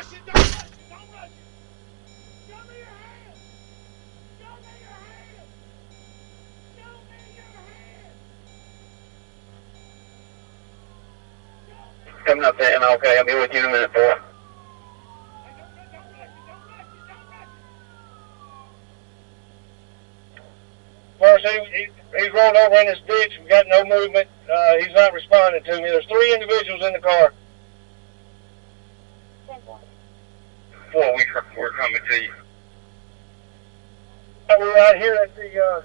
rush it, don't rush it, don't rush it. Show me your hand. Show me your hand. Show me your hand. Coming up there, MLK. I'll be with you in a minute, boy. Hey, don't rush it, don't rush it, don't rush it. First, he's rolled over in this ditch. We got no movement. He's not responding to me. There's 3 individuals in the car. 4, we're coming to you. We're right here at the,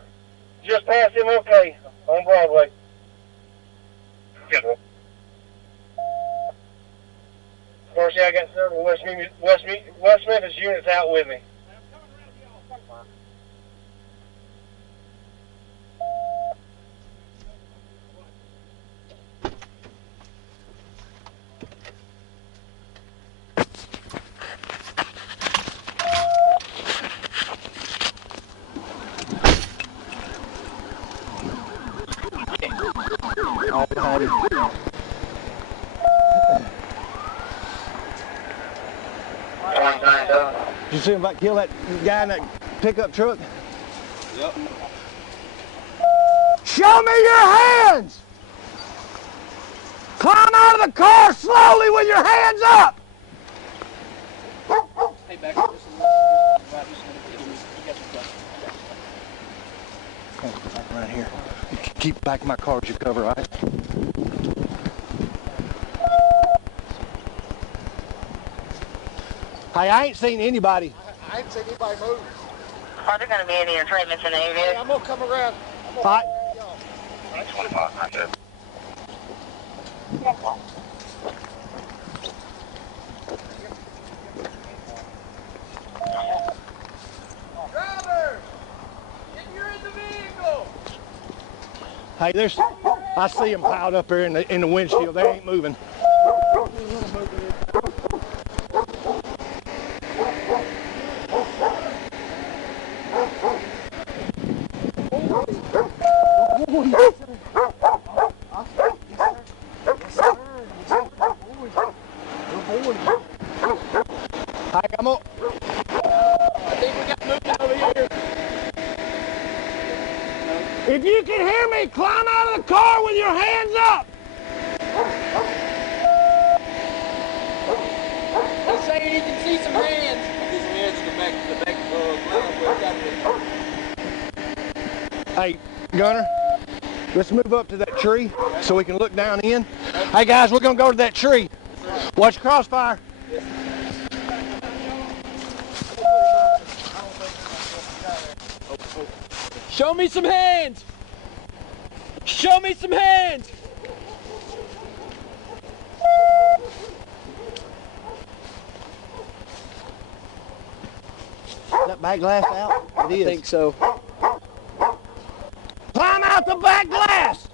just past MLK on Broadway. Good. First, I got several West Memphis units out with me. Did you see him about kill that guy in that pickup truck? Yep. Show me your hands! Climb out of the car slowly with your hands up! Hey, back Right here. Keep back my car as you cover, all right? Hey, I ain't seen anybody. I ain't seen anybody move. Are there going to be any improvements in the area? I'm going to come around. All right. 2500. Driver, if you're in the vehicle. Hey, I see them piled up there in the windshield. They ain't moving. If you can hear me, climb out of the car with your hands up. He's saying he can see some hands. These hands in the back Hey, Gunner, let's move up to that tree so we can look down in. Hey, guys, we're going to go to that tree. Watch crossfire. Show me some hands! Show me some hands! Is that back glass out? It is. I think so. Climb out the back glass!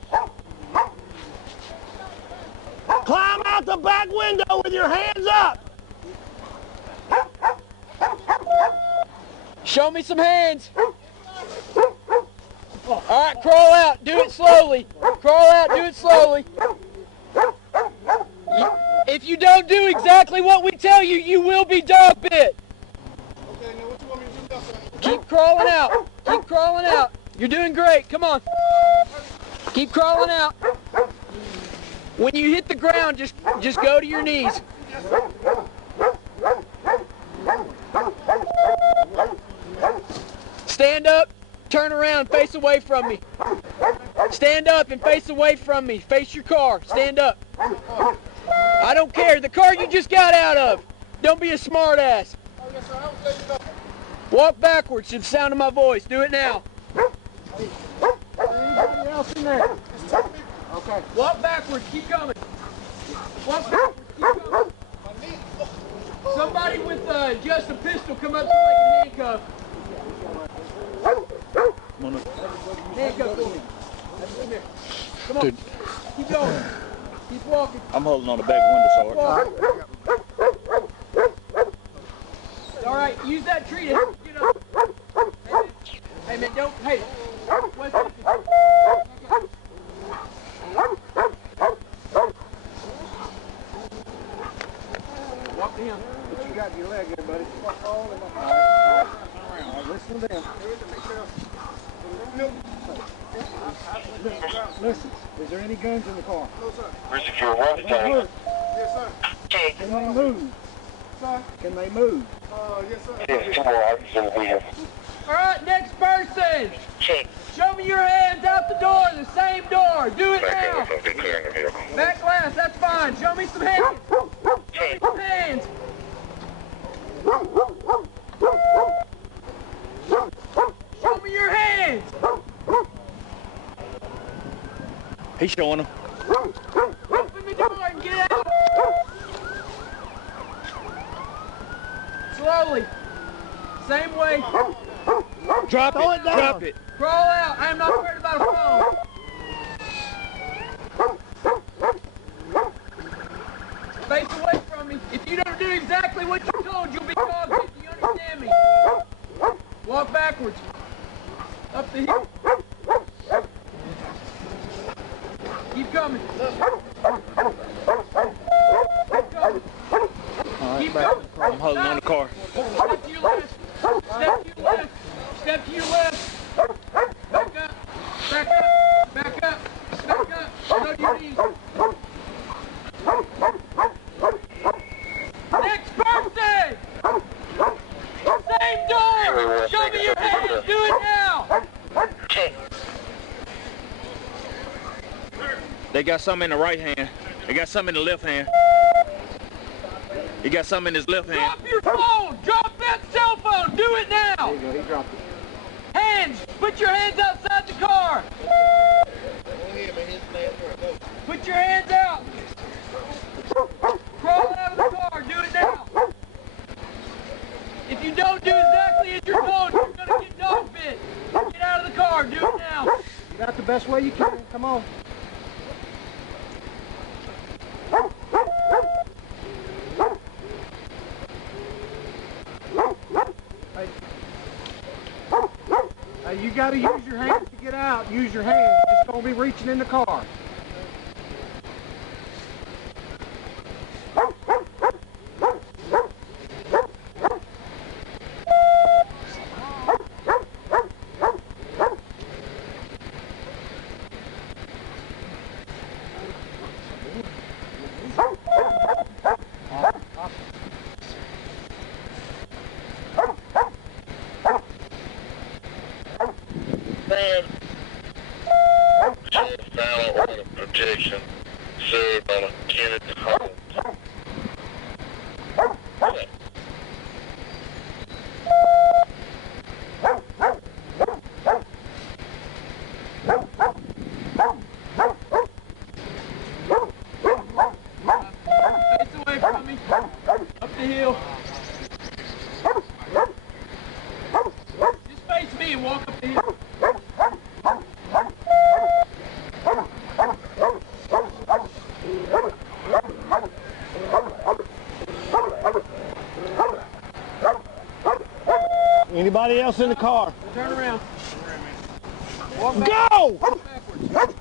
Climb out the back window with your hands up! Show me some hands! All right, crawl out. Do it slowly. Crawl out. Do it slowly. If you don't do exactly what we tell you, you will be dog bit. Okay, now what you want me to do now, sir? Keep crawling out. Keep crawling out. You're doing great. Come on. Keep crawling out. When you hit the ground, just go to your knees. Stand up. Turn around, face away from me. Stand up and face away from me. Face your car. Stand up. I don't care. The car you just got out of. Don't be a smart ass. Oh, yes, sir. I will let you know. Walk backwards to the sound of my voice. Do it now. Anybody else in there? Okay. Walk backwards. Keep coming. Walk backwards. Keep coming. Somebody with just a pistol come up so they can handcuff. Handcuff for me. Come on. Dude. Keep going. Keep walking. I'm holding on the back window, Walk. All right, use that tree to get up. Hey man, don't. Hey. West Memphis. Walk to him. Put your you got your leg here, buddy. All right, listen to them. Listen, is there any guns in the car? Where's the fuel? Yes, sir. Can they move? Sir? Can they move? Yes, sir. Yes, 2 more officers in the vehicle. All right, next person. Check. Show me your hands out the door, the same door. Do it Back now. up, don't be clear in the vehicle. Back glass, that's fine. Show me some hands. Show me some hands. Show me your hands. He's showing them. Open the door and get out. Slowly. Same way. Drop it. Drop it. Crawl out. I am not worried about a phone. Face away from me. If you don't do exactly what you're told, you'll be called. Do you understand me? Walk backwards. Up the hill. Keep coming. Keep coming. Keep coming. I'm holding on the car. Step to your left. Step to your left. Step to your left. Back up. Back up. Back up. Back up. Go to your knees. Next person! Same door! Show me your hands! Do it now! They got some in the right hand. They got some in the left hand. He got some in his left hand. Drop your phone! Drop that cell phone! Do it now! There you go, he dropped it. Hands! Put your hands outside the car! Put your hands out! Crawl out of the car! Do it now! If you don't do exactly as you're told, you're gonna get dog bit! Get out of the car! Do it now! You got the best way you can. Come on. Hey, you got to use your hands to get out. Use your hands. Just don't be reaching in the car. Protection served on a Kennedy home. Face away from me. Up the hill. Just face me and walk up the hill. Anybody else in the car? Turn around. Go!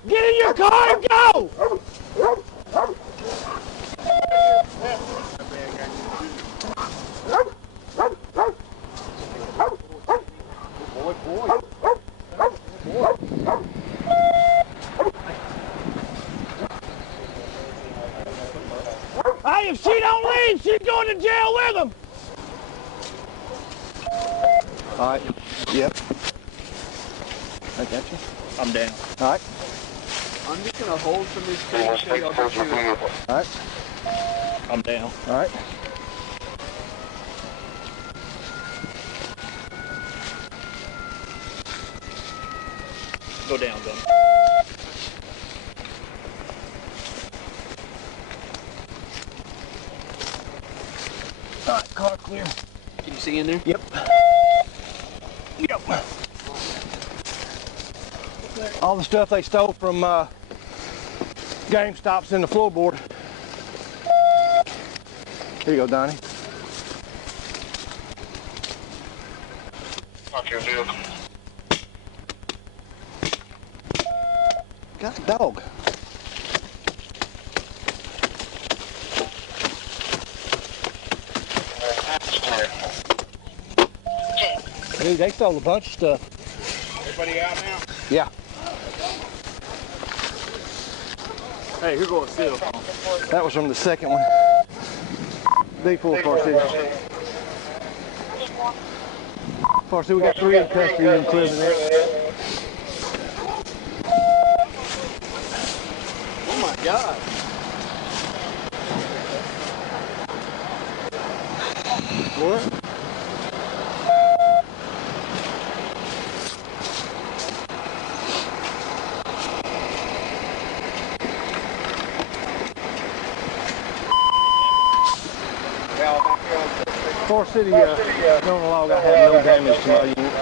Get in your car and go! Hey, if she don't leave, she's going to jail with him. All right. Yep. I got you. I'm down. All right. I'm just gonna hold from this thing until y'all get you. All right. I'm down. All right. Go down, gun. All right. Car clear. Can you see in there? Yep. Yep. All the stuff they stole from GameStop's in the floorboard. Here you go, Donnie. Fuck your vehicle. Got a dog. Dude, they stole a bunch of stuff. Everybody out now? Yeah. Hey, here goes Seal. That was from the second one. D4 Far City. Far City, we got 3 in custody in Crittenden. Oh my God. What? Far City, going along, I had no damage to my unit.